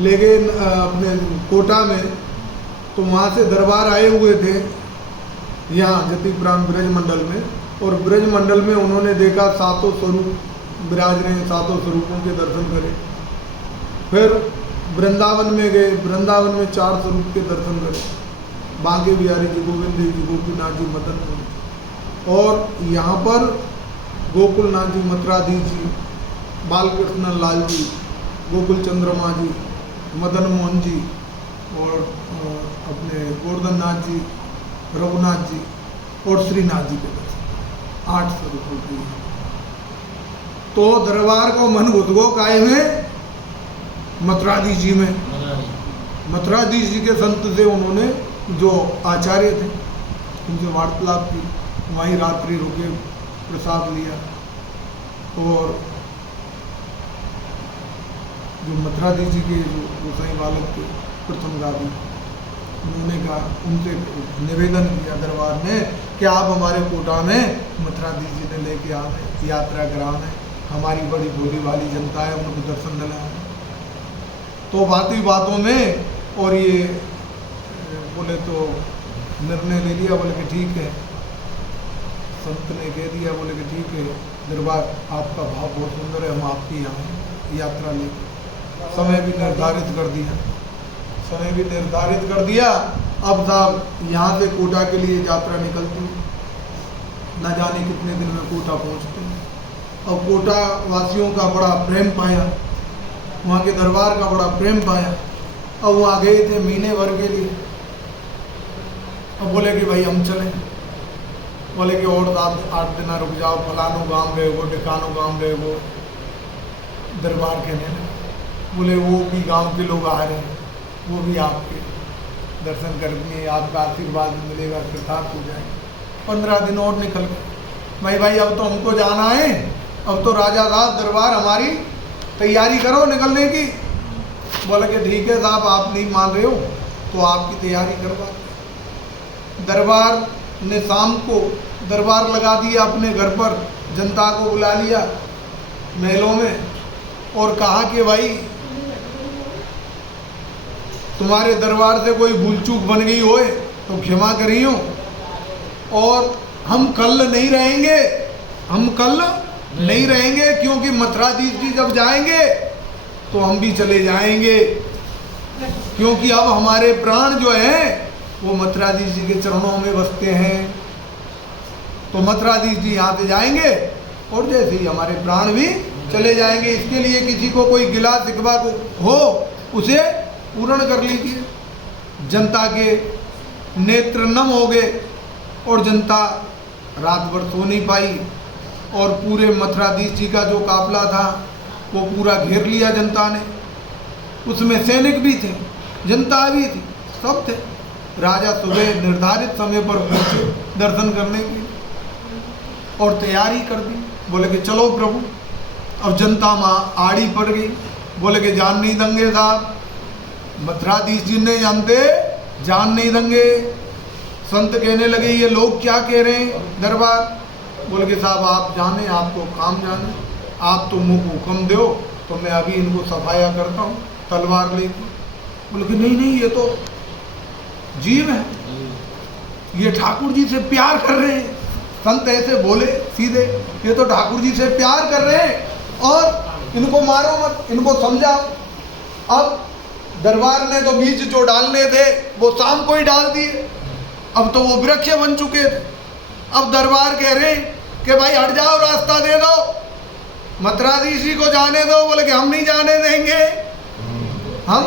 लेकिन अपने कोटा में तो वहाँ से दरबार आए हुए थे यहाँ जति प्रांत ब्रज मंडल में, और ब्रज मंडल में उन्होंने देखा सातों स्वरूप विराज रहे, सातों स्वरूपों के दर्शन करे। फिर वृंदावन में गए, वृंदावन में 4 स्वरूप के दर्शन करे, बांके बिहारी जी, गोविंद देव जी, गोपीनाथ जी, मदन मोहन। और यहाँ पर गोकुलनाथ जी, मथुराधीश जी, बालकृष्ण लाल जी, गोकुल चंद्रमा जी, मदन मोहन जी, और अपने गोवर्धन नाथ जी, रघुनाथ जी और श्रीनाथ जी के दर्शन, 8 स्वरूपों की। तो दरबार को मन घुस काहे में? मथुराधीश जी में। मथुराधीश जी के संत से उन्होंने जो आचार्य थे उनसे वार्तालाप की, वहीं रात्रि रुके, प्रसाद लिया। और जो मथुराधीश जी के जो गोसाई बालक थे प्रथम गादी, उन्होंने कहा, उनसे निवेदन किया दरबार ने कि आप हमारे कोटा में मथुराधीश जी ने लेके आए, यात्रा कराने, हमारी बड़ी भोली वाली जनता है, उनको दर्शन दिलाएं। तो बातों में और ये बोले तो निर्णय ले लिया, बोले कि ठीक है, संत ने कह दिया, बोले कि ठीक है दरबार, आपका भाव बहुत सुंदर है, हम आपकी यहाँ यात्रा लेंगे। समय भी निर्धारित कर दिया, समय भी निर्धारित कर दिया। अब साहब यहाँ से कोटा के लिए यात्रा निकलती, न जाने कितने दिन में कोटा पहुँचते हैं। अब कोटा वासियों का बड़ा प्रेम पाया, वहाँ के दरबार का बड़ा प्रेम पाया। अब वहाँ गए थे महीने भर के लिए। अब बोले कि भाई हम चलें, बोले कि और 8 दिन रुक जाओ, फलानो गांव गए वो, ढिकानो गांव गए वो। दरबार कहने लगे, बोले वो भी गांव के लोग आ रहे हैं, वो भी आपके दर्शन करने, आपका आशीर्वाद मिलेगा, कृतार्थ हो जाएंगे। 15 दिन और निकल गए। भाई अब तो हमको जाना है, अब तो राजा साहब दरबार हमारी तैयारी करो निकलने की। बोले कि ठीक है साहब, आप नहीं मान रहे हो तो आपकी तैयारी करवा। दरबार ने शाम को दरबार लगा दिया अपने घर पर, जनता को बुला लिया महलों में और कहा कि भाई तुम्हारे दरबार से कोई भूल चूक बन गई होए तो क्षमा करियो, और हम कल नहीं रहेंगे, हम कल नहीं रहेंगे, क्योंकि मथुराधीश जी जब जाएंगे तो हम भी चले जाएंगे, क्योंकि अब हमारे प्राण जो हैं वो मथुराधीश जी के चरणों में बसते हैं। तो मथुराधीश जी यहाँ से जाएंगे और जैसे ही हमारे प्राण भी चले जाएंगे। इसके लिए किसी को कोई गिला शिकवा को हो उसे पूर्ण कर लीजिए। जनता के नेत्र नम हो गए और जनता रात भर सो नहीं पाई, और पूरे मथुराधीश जी का जो काफिला था वो पूरा घेर लिया जनता ने। उसमें सैनिक भी थे, जनता भी थी, सब थे। राजा सुबह निर्धारित समय पर पहुंचे दर्शन करने के लिए और तैयारी कर दी। बोले कि चलो प्रभु। अब जनता माँ आड़ी पड़ गई, बोले कि जान नहीं देंगे साहब, मथुराधीश जी ने जानते जान नहीं देंगे। संत कहने लगे ये लोग क्या कह रहे हैं दरबार। बोले कि साहब आप जाने, आपको काम जाने, आप तो मुँह को हुक्म दो तो मैं अभी इनको सफाया करता हूँ तलवार लेके। बोले कि नहीं ये तो जीव है, ये ठाकुर जी से प्यार कर रहे हैं। संत ऐसे बोले सीधे, ये तो ठाकुर जी से प्यार कर रहे हैं और इनको मारो मत, इनको समझाओ। अब दरबार ने तो बीज जो डालने थे वो शाम को ही डाल दिए, अब तो वो वृक्ष बन चुके थे। अब दरबार कह रहे कि भाई हट जाओ, रास्ता दे दो, मथुराधीश जी को जाने दो। बोले कि हम नहीं जाने देंगे, हम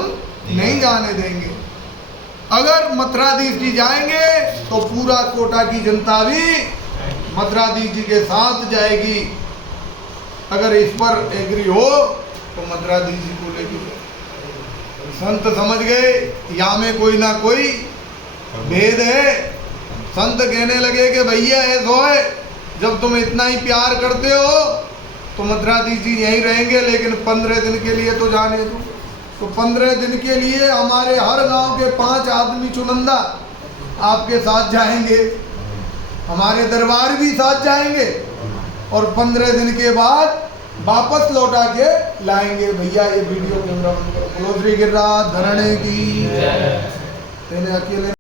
नहीं जाने देंगे। अगर मथुराधीश जी जाएंगे तो पूरा कोटा की जनता भी मथुराधीश जी के साथ जाएगी। अगर इस पर एग्री हो तो मथुराधीश जी को लेके। संत समझ गए यहाँ में कोई ना कोई भेद है। संत कहने लगे कि भैया ऐसा है, जब तुम इतना ही प्यार करते हो तो मथुराधीश जी यहीं रहेंगे, लेकिन 15 दिन के लिए तो जाने दो। तो 15 दिन के लिए हमारे हर गांव के 5 आदमी चुनिंदा आपके साथ जाएंगे, हमारे दरबार भी साथ जाएंगे, और 15 दिन के बाद वापस लौटा के लाएंगे। भैया ये वीडियो कैमरा गो श्री गिरिराज धरणे की। तेने अकेले